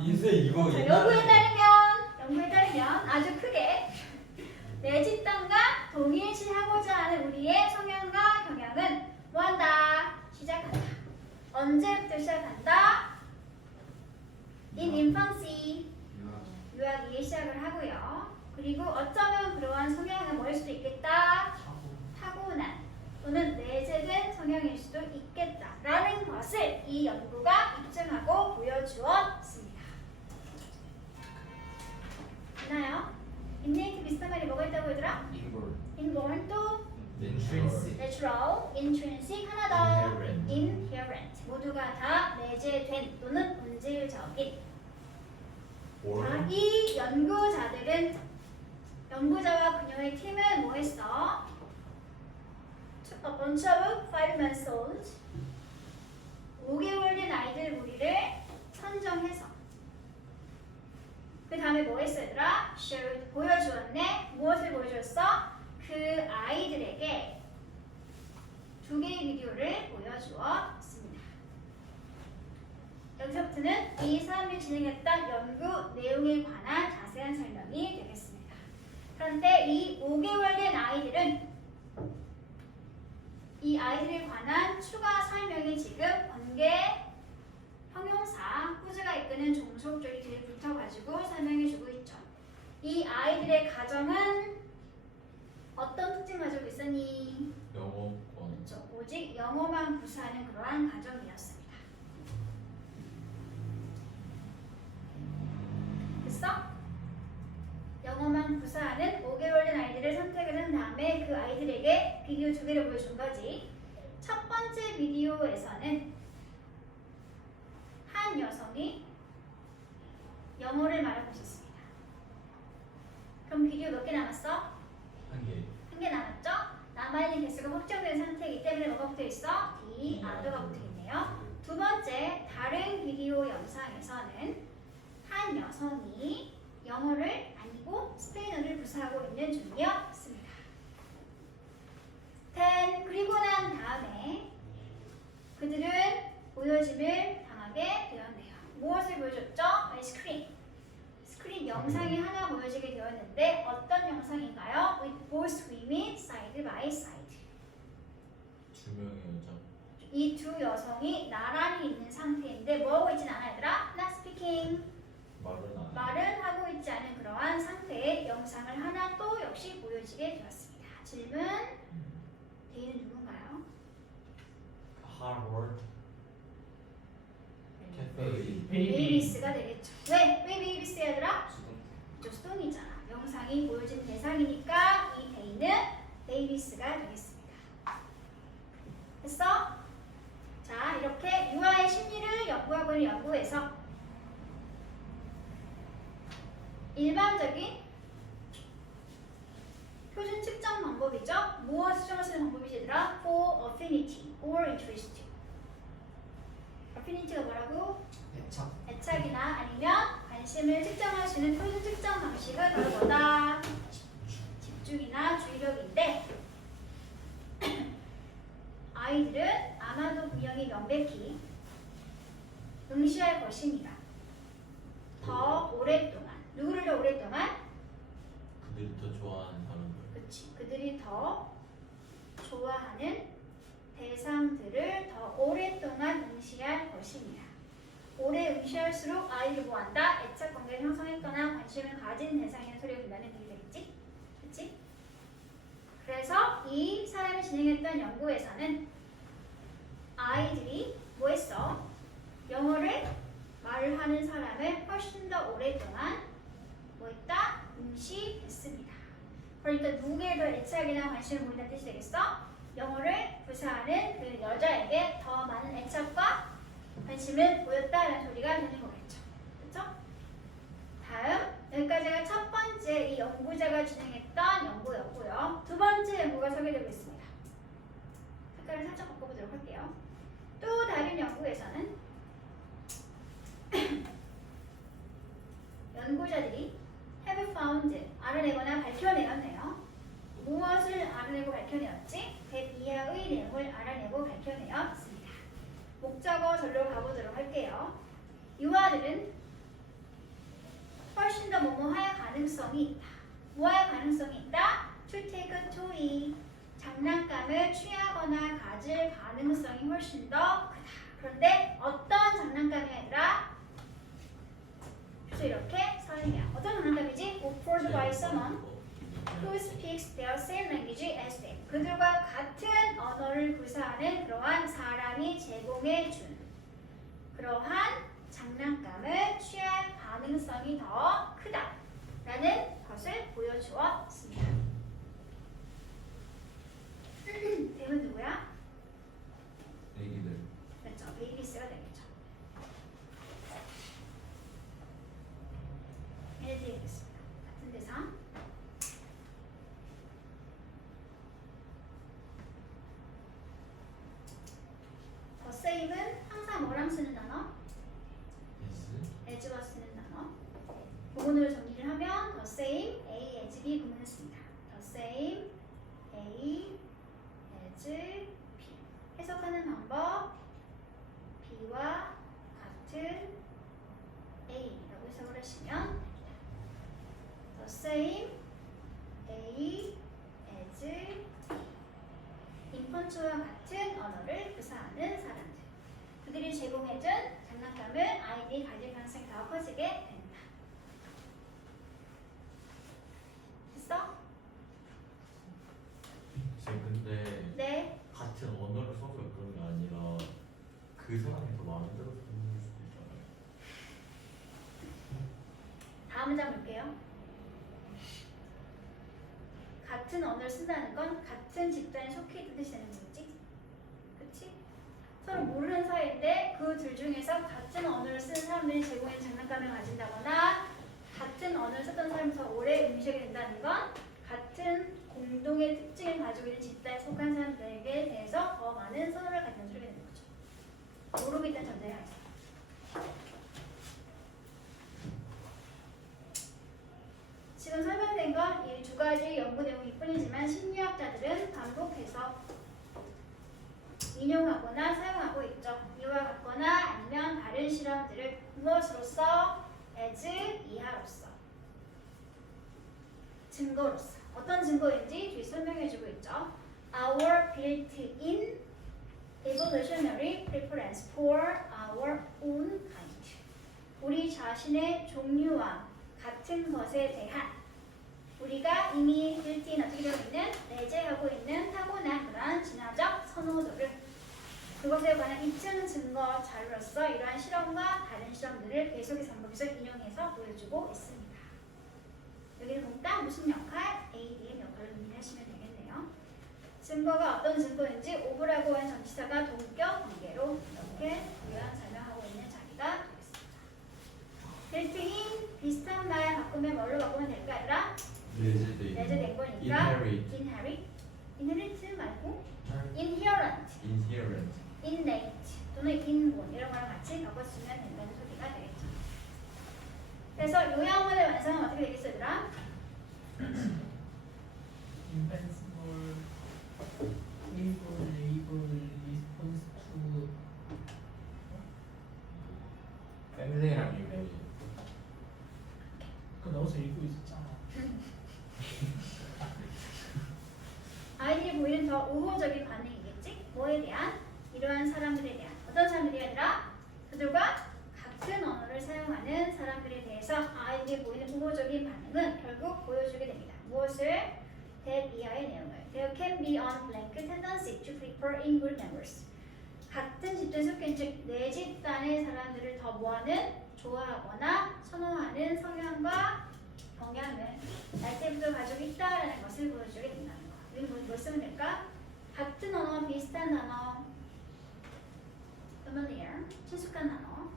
인쇄 이거 자, 연구에 따르면 아주 크게 내 집단과 동일시하고자 하는 우리의 성향과 경향은 뭐한다? 시작한다. 언제부터 시작한다? In infancy. 유아기에 시작을 하고요. 그리고 어쩌면 그러한 성향은 뭐일 수도 있겠다? 타고난 또는 내재된 성향일 수도 있겠다라는 것을 이 연구가 입증하고 보여주었습니다. 있나요? 인네이트 비슷한 말이 뭐가 있다고 얘들아? inborn 또 natural, intrinsic 하나 더 inherent 모두가 다 내재된 또는 본질적인. 자, 이 연구자와 그녀의 팀은 뭐 했어? A bunch of 5-month-old 5개월 된 아이들 무리를 선정해서 그 다음에 뭐 했어 얘들아? showed 보여주었네. 무엇을 보여줬어? 그 아이들에게 2개의 비디오를 보여주었습니다. 여기서부터는 이 사람이 진행했던 연구 내용에 관한 자세한 설명이 되겠습니다. 그런데 이 5개월 된 아이들은 이 아이들에 관한 추가 설명이 지금 번개, 형용사, 후즈가 이끄는 종속절이 뒤에 붙어가지고 설명해주고 있죠. 이 아이들의 가정은 어떤 특징을 가지고 있었니? 영어권. 그렇죠. 오직 영어만 구사하는 그러한 가정이었습니다. 됐어? 영어만 구사하는 5개월 된 아이들을 선택을 한 다음에 그 아이들에게 비디오 2개를 보여준 거지. 첫 번째 비디오에서는 한 여성이 영어를 말하고 있었습니다. 그럼 비디오 몇 개 남았어? 한 개. 한 개 남았죠? 남아있는 개수가 확정된 상태이기 때문에 뭐가 붙어있어? D, other가 붙어있네요. 두 번째, 다른 비디오 영상에서는 한 여성이 영어를 아니고 스페인어를 구사하고 있는 중이었습니다. 그리고 난 다음에 그들은 보여짐을 당하게 되었네요. 무엇을 보여줬죠? 스크린 영상이 하나 보여지게 되었는데 어떤 영상인가요? With both women side by side. 두 명의 여자. 이 두 여성이 나란히 있는 상태인데 뭐하고 있진 않아 얘들아? Not speaking. 말은 하고 있지 않은 그러한 상태의 영상을 하나 또 역시 보여지게 되었습니다. 질문. 대인은 누군가요? 하워드. 캐서린. 베이비스가 되겠죠. 왜 베이비스 얘들아? 스톤이잖아. 영상이 보여진 대상이니까 이 데이는 베이비스가 되겠습니다. 됐어? 자, 이렇게 유아의 심리를 연구하고 있는 연구에서 일반적인 표준 측정 방법이죠. 무엇을 측정할 수 있는 방법이지 얘들아? For affinity or interest. affinity가 뭐라고? 애착이나 아니면 관심을 측정할 수 있는 표준 측정 방식은 바로 뭐다? 집중이나 주의력인데 아이들은 아마도 분명히 명백히 응시할 것입니다. 더 오랫동안. 누구를 더 오랫동안? 그들이 더 좋아하는 사람들. 그치. 그들이 더 좋아하는 대상들을 더 오랫동안 응시할 것입니다. 오래 응시할수록 아이를 뭐한다? 애착 관계를 형성했거나 관심을 가진 대상이라는 소리가 된다는 얘기 되겠지? 그치? 그래서 이 사람이 진행했던 연구에서는 아이들이 뭐 했어? 영어를 말을 하는 사람을 훨씬 더 오랫동안 뭐 했다? 응시했습니다. 그러니까 누구에 더 애착이나 관심을 보인다는 뜻이 되겠어? 영어를 구사하는 그 여자에게 더 많은 애착과 관심을 보였다라는 소리가 되는 거겠죠. 그렇죠? 다음, 여기까지가 첫 번째 이 연구자가 진행했던 연구였고요. 두 번째 연구가 소개되고 있습니다. 색깔을 살짝 바꿔보도록 할게요. 또 다른 연구에서는 연구자들이 have found, 알아내거나 밝혀내었네요. 무엇을 알아내고 밝혀내었지? 대 이하의 내용을 알아내고 밝혀내었습니다. 목적어 절로 가보도록 할게요. 유아들은 훨씬 더 뭐뭐할 가능성이 있다. 뭐할 가능성이 있다? To take a toy. 장난감을 취하거나 가질 가능성이 훨씬 더 크다. 그런데 어떤 장난감이 아니라 그래서 이렇게 설명. 어떤 장난감이지? Offered by someone who speaks their same language as them. 그들과 같은 언어를 구사하는 그러한 사람이 제공해준 그러한 장난감을 취할 가능성이 더 크다라는 것을 보여주었습니다. 대문 누구야? 애기들. 그렇죠. 베이비스가 되겠죠. 예를 들겠습니다. 같은 대상. 더 same은 항상 뭐랑 쓰는 단어? S. as와 쓰는 단어. 부분으로 정리를 하면 the same, A, as, B 구문을 씁니다. the same, A, as, B. 해석하는 방법 B와 같은 A라고 해석을 하시면 됩니다. the same, A, as, B. 인펀트와 같은 언어를 구사하는 사람들. 그들이 제공해준 장난감을 아이들이 가질 가능성이 더 커지게 된다. 됐어? 쌤 근데 네. 같은 언어를 써서 그런 게 아니라 그 사람이 더 마음대로 쓰는 수도 있잖아요. 다음 문장 볼게요. 같은 언어를 쓴다는 건 같은 집단에 속해 있는 뜻이 되는 거지. 그치? 서로 모르는 사이인데 그 둘 중에서 같은 언어를 쓰는 사람들이 제공한 장난감을 가진다거나 같은 언어를 썼던 사람이 더 오래 음식이 된다는 건 같은 공동의 특징을 가지고 있는 집단에 속한 사람들에게 대해서 더 많은 선호를 갖는 소리가 되는 거죠. 모르고 있다는 전제에 하에서. 지금 설명된 건 이 두 가지 연구 내용일 뿐이지만 심리학자들은 반복해서 인용하거나 사용하고 있죠. 이와 같거나 아니면 다른 실험들을 무엇으로서? as 이하로서 증거로서 어떤 증거인지 뒤에 설명해주고 있죠. Our built-in evolutionary preference for our own kind. 우리 자신의 종류와 같은 것에 대한 우리가 이미 built-in 어떻게 되어 있는 내재하고 있는 타고난 그러한 진화적 선호도를 그것에 관한 입증 증거 자료로서 이러한 실험과 다른 실험들을 계속해서 반복해서 인용해서 보여주고 있습니다. 여기는 보니까 무슨 역할? A, D의 역할을 의미하시면 되겠네요. 증거가 어떤 증거인지 오브라고 한 전치사가 동격 관계로 이렇게 부연 설명하고 있는 자리가 되겠습니다. 빌트인 비슷한 말 바꾸면 뭘로 바꾸면 될까 얘들아? 내재된 거니까 inherit 말고 inherent innate 또는 inborn 이런 거랑 같이 바꿔주면 된다는 소리가 되겠죠. 그래서 요양원의 완성은 어떻게 되겠어, 얘들아? Invincible, able, response to 쌤생이랑 이거 그거 넣어서 읽고 있었잖아. 아이들이 보이는 더 우호적인 반응이겠지? 뭐에 대한? 이러한 사람들에 대한 어떤 사람들이 아니라 그들과 같은 언어를 사용하는 사람들에 대해서 아이들이 보이는 우호적인 반응은 결국 보여주게 됩니다. 무엇을? that 이하의 내용을 There can be a blank tendency to prefer in group members. 같은 집단에 속해 있는 즉 내 집단의 사람들을 더 뭐하는? 좋아하거나 선호하는 성향과 경향을 날 때부터 가지고 있다라는 것을 보여주게 된다는 거. 우리는 뭐 쓰면 될까? 같은 언어, 비슷한 단어 familiar, 친숙한 단어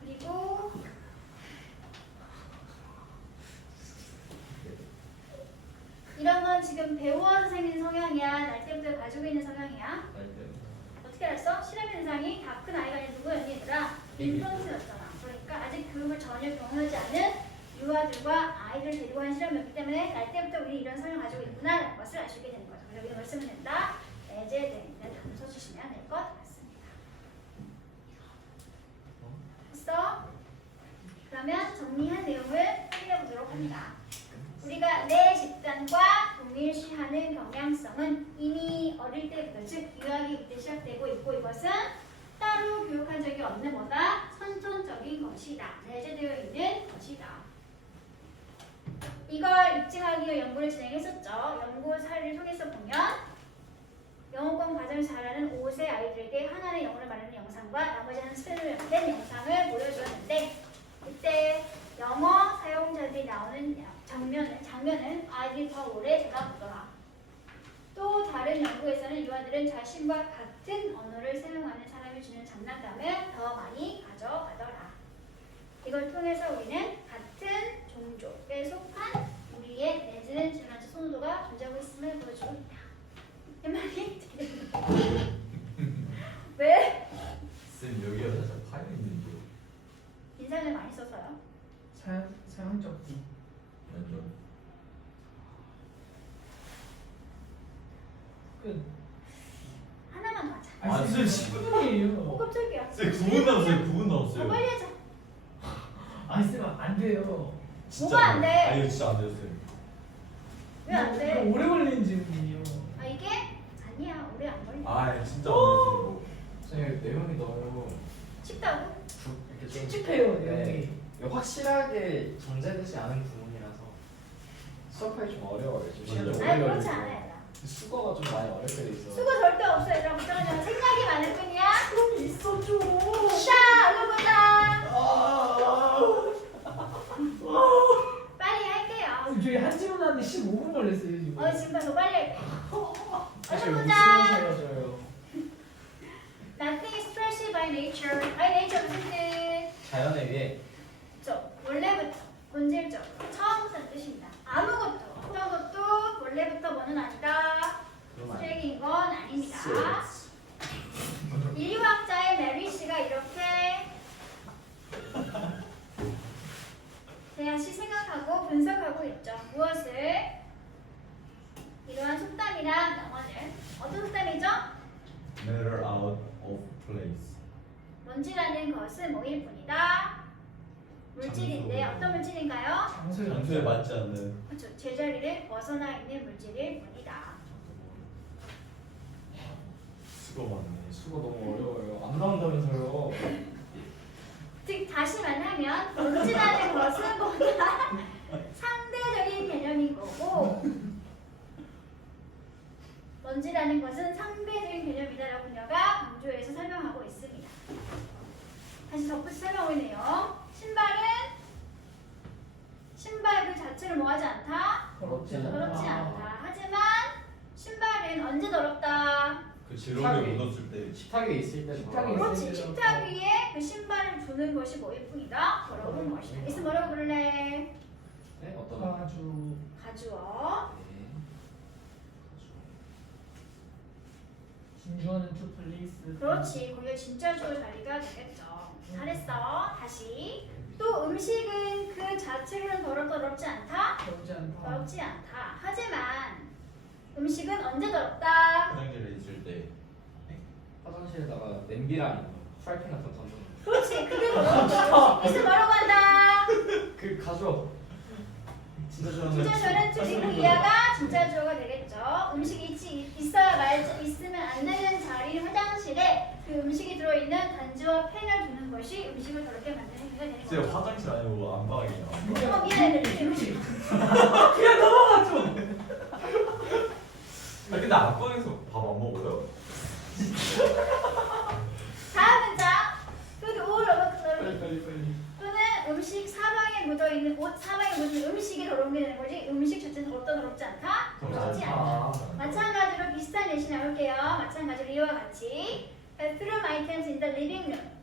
그리고 이런 건 지금 배워서 생긴 성향이야? 날 때부터 가지고 있는 성향이야? 어떻게 알았어? 실험 현상이 다 큰 아이가 아니라 누구였니 얘들아? 인펀트였잖아. 그러니까 아직 교육을 전혀 경험하지 않은 유아들과 아이들을 데리고 한 실험이었기 때문에 날 때부터 우리 이런 성향을 가지고 있구나 라는 것을 알 수 있게 되는 거죠. 그래서 우리가 뭘 쓰면 된다? 내재된 단어 써주시면 될 것 같습니다. 됐어? 그러면 정리한 내용을 확인해 보도록 합니다. 우리가 내 집단과 동일시하는 경향성은 이미 어릴 때부터, 즉 유아기 그때 시작되고 있고, 이것은 따로 교육한 적이 없는 뭐다? 선천적인 것이다. 내재되어 있는 것이다. 이걸 입증하기 위해 연구를 진행했었죠. 연구 사례를 통해서 보면 영어권 가장 잘하는 5세 아이들에게 하나는 영어를 말하는 영상과 나머지는 스페인어로 된 영상을 보여주었는데, 이때 영어 사용자들이 나오는 장면은 아이들이 더 오래 쳐다보더라. 또 다른 연구에서는 유아들은 자신과 같은 언어를 사용하는 사람이 주는 장난감을 더 많이 가져가더라. 이걸 통해서 우리는 같은 종족에 속한 우리의 내지는 질환적 선호도가 존재하고 있음을 보여주고 있다. 이 말이 왜? 쌤 여기가 살짝 파여 있는 거 인상을 많이 써서요. 사용적기. 완전 끝. 하나만 더 하자. 아, 쌤 쌤. 10분이에요. 깜짝이야. 쌤 9분 남았어요. 9분 더 남았어요. 빨리 하자. 아니 쌤 안 돼요. 뭐가 안 돼? 아 이거 진짜 안 돼요 쌤. 왜 안 돼? 이거 오래 걸리는 질문이에요. 아 이게 아니야. 오래 안 걸려. 아 진짜 안 돼요 선생님 내용이 너무 쉽다고? 이렇게 좀 찝찝해요 네, 내용이. 이거 확실하게 정제되지 않은 부분이라서 수업하기 좀 어려워요. 좀 시간 좀 오래 아니 그렇지 걸리고 않아요. 수거가 좀 많이 어렵게 돼 있어. 수고 절대 없어. 얘들아 걱정하지 마. 생각이 많을 뿐이야. 그럼 있어 좀. 자, 얼른 보자. 빨리 할게요. 저희 한 질문 하는데 15분 걸렸어요 지금. 지금부터 더 빨리 할게. 사실 얼른 웃으면서 보자. 헤어져요. Nothing is special by nature. by nature 무슨 뜻? 자연에 의해 원래부터, 본질적으로, 처음부터 뜻입니다. 아무것도, 어떤 것도 원래부터 뭐는 아니다. 그럼 안 돼. 쓰레기인 건 아닙니다. 인류학자의 메리 씨가 이렇게 다시 생각하고 분석하고 있죠. 무엇을? 이러한 속담이랑 영어는 어떤 속담이죠? Matter out of place. 먼지라는 것은 뭐일 뿐이다. 물질인데 장소. 어떤 물질인가요? 장소요. 장소에 맞지 않는 그렇죠. 제자리를 벗어나 있는 물질일 뿐이다. 수고 많네. 수거 너무 어려워요. 안 나온다면서요. 즉 다시 말하면 먼지라는 것은 뭐다? 상대적인 개념인 거고, 먼지라는 것은 상대적인 개념이다라고 그녀가 강조해서 설명하고 있습니다. 다시 덧붙이 설명하고 있네요. 신발 그 자체를 뭐하지 않다? 더럽지 더럽지 않다. 않다. 하지만 신발은 언제 더럽다? 그 지렁이 식탁에. 묻었을 때 식탁에 있을 때 식탁에 더러워요. 그렇지. 있을 식탁 위에 그 신발을 두는 것이 뭐일 뿐이다? 더러운 것이다. 있으면 뭐라고 부를래? 네? 어떤? 아주 가주어. 네. 진주어는 to place. 그렇지. 거기가 진짜 주어 자리가 되겠죠. 잘했어. 다시. 또 음식은 그 자체로는 더럽지 않다? 더럽지 않다. 더럽지 않다. 하지만 음식은 언제 더럽다? 화장실에 있을 때 화장실에다가 냄비랑 프라이팬 같은 거 던져놓는 거. 그렇지. 그게 더러운 거지. 있으면 뭐라고 한다? 그 가져. 진짜 좋아하는 진짜 저는 줄이고 이하가 진짜 주어가 되겠죠. 음식이 있으면 안 되는 자리 화장실에 그 음식이 들어있는 단지와 펜을 두는 것이 음식을 더럽게 만드는 행위가 되는 쌤 거죠. 화장실 아니고 안방이야. 미안해. 그렇지. 그냥 넘어가 좀. 아 근데 안방에서 밥 안 먹어요? 다음 문장. 또는 오를 빨리. 또는 음식 사방에 묻어있는 옷 사방에 묻은 음식이 더러운 게 되는 거지. 음식 자체는 더럽지 않다? 더럽지 않다. 마찬가지로 비슷한 예시 나올게요. 마찬가지로 이와 같이 bathroom items in the living room.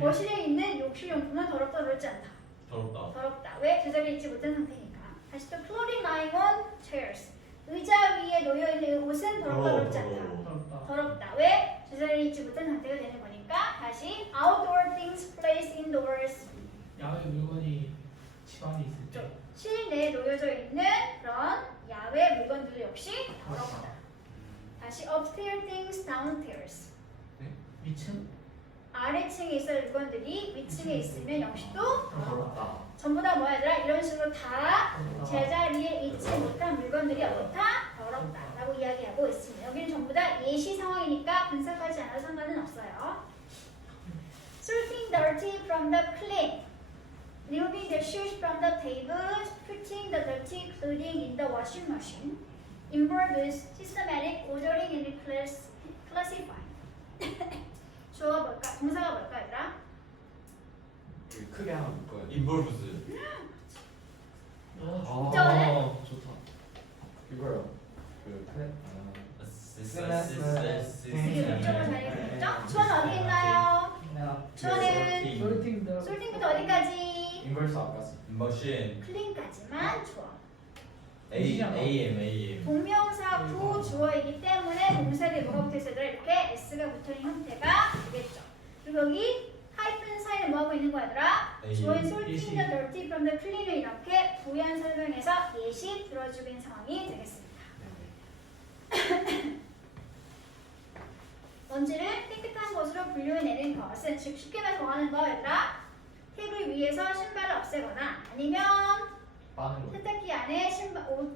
거실에 있는 욕실용품은 더럽지 않다. 더럽다. 더럽다. 왜? 제자리에 있지 못한 상태니까. 다시 또 clothing lying on chairs. 의자 위에 놓여있는 옷은 더럽지 않다. 더럽다. 더럽다. 왜? 제자리에 있지 못한 상태가 되는 거니까. 다시 outdoor things placed indoors. 야외 물건이 집 안에 있을 때. 실내에 놓여져 있는 그런 야외 물건들도 역시 더럽다. 다시 upstairs things downstairs. 위층? 아래층에 있을 물건들이 위층에 있으면 역시도 더럽다. 전부 다 뭐야 얘들아? 이런 식으로 다 제자리에 있지 못한 물건들이 어떻다? 더럽다 라고 이야기하고 있습니다. 여기는 전부 다 예시 상황이니까 분석하지 않아도 상관은 없어요. Sorting dirty from the clean, removing the shoes from the table, putting the dirty clothing in the washing machine involves systematic ordering and classifying. 주어가 뭘까? 동사가 뭘까 얘들아? 이거 크게 하나 묶어요. 인볼브스. 진짜네? 좋다. 이거요. 그 플랫. 이게 목적어 자리에 있죠? 주어는 어디 있나요? 주어는 솔팅더 솔팅부터 어디까지? 인버스 아까 머신. 클린까지만 주어. AM. 동명사 부 주어이기 때문에 동사들이 뭐가 붙어있어야 이렇게 s가 붙어있는 형태가 되겠죠. 그리고 여기 하이픈 사이에 뭐하고 있는 거야 얘들아? 주어인 sorting the dirty from the clean을 이렇게 부연 설명해서 예시 들어주고 있는 상황이 되겠습니다. 먼지를 깨끗한 곳으로 분류해내는 것은 즉 쉽게 말해서 뭐 하는 거 얘들아? 테이블 위에서 신발을 없애거나 아니면 빠는 거. 세탁기 안에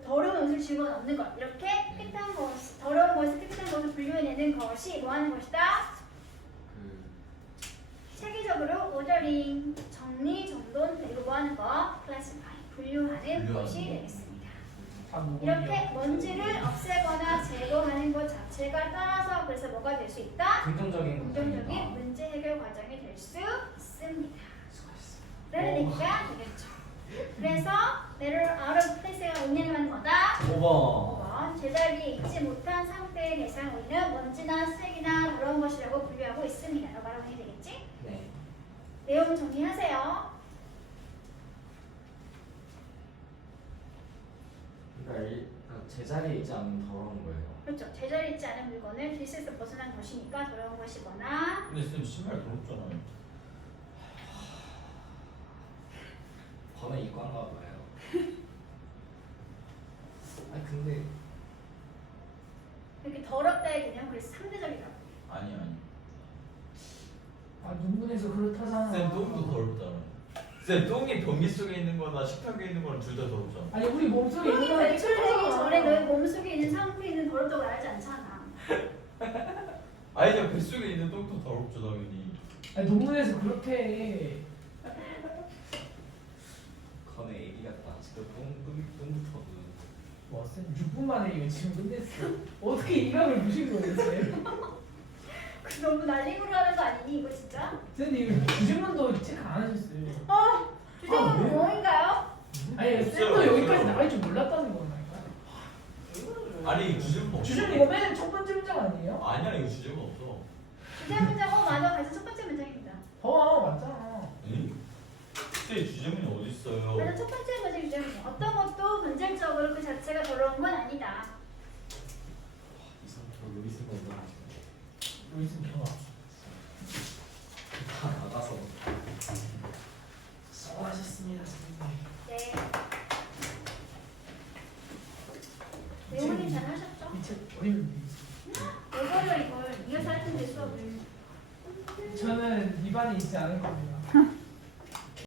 더러운 옷을 집어넣는 것 이렇게 깨끗한 것, 더러운 것을 깨끗한 것을 분류해내는 것이 뭐 하는 것이다? 체계적으로 오더링, 정리, 정돈 그리고 뭐 하는 거? 클래시파이, 분류하는 것이 되겠습니다. 이렇게 먼지를 없애거나 제거하는 것 자체가 따라서 그래서 뭐가 될 수 있다? 긍정적인 긍정적인 문제 해결 과정이 될 수 있습니다. 라는 얘기가 되겠죠. 그래서 better out of place가 의미하는 거다. 5번 제자리에 있지 못한 상태의 대상 우리는 먼지나 쓰레기나 그런 것이라고 분류하고 있습니다. 라고 말하면 되겠지? 네. 내용 정리하세요. 그러니까 제자리에 있지 않으면 더러운 거예요. 그렇죠. 제자리에 있지 않은 물건을 질서에서 벗어난 것이니까 더러운 것이거나 근데 쌤 신발 더럽잖아요. 저는 이과인가 봐요. 아니 근데 이렇게 더럽다의 개념은 그래서 상대적이라고. 아니. 아 눈분해서 그렇다잖아. 쌤 똥도 더럽잖아. 쌤 똥이 변기 속에 있는 거나 식탁 위에 있는 거는 둘 다 더럽잖아. 아니 우리 몸속에 똥이 있는 거는 배출되기 전에 너희 몸속에 있는 상품에 있는 더럽다고 말하지 않잖아. 아니 그냥 뱃속에 있는 똥도 더럽죠 당연히. 아니 논문에서 그렇게 해. 건에 애기 같다. 진짜 똥부터 와, 쌤 6분 만에 이거 지금 끝냈어. 어떻게 이감을 무신 거예요, 쌤? 그 너무 날림으로 하는 거 아니니 이거 진짜? 쌤 이거 주제문도 체크 안 하셨어요. 주제가 왜? 뭐인가요? 아니 쌤도 여기까지 나갈 줄 몰랐다는 거라니까. 아니 이거 주제가 없어. 주제는 이거 맨 첫 번째 문장 아니에요? 아니야 이거 주제가 없어. 주제 문장 맞아. 가서 첫 번째 문장입니다. 맞잖아. 응? 쌤 주제문이 어디 있어요? 그래서 첫 번째 문제 주제는 어떤 것도 본질적으로 그 자체가 더러운 건 아니다. 이상 저 루이스가 올라가시네. 로이스 경아. 다 나가서 수고하셨습니다, 선생님. 네. 내용이 잘 하셨죠? 이책 어리면 되지. 이걸로 이걸 이어서 할 텐데 수업을. 저는 이 반에 있지 않을 겁니다.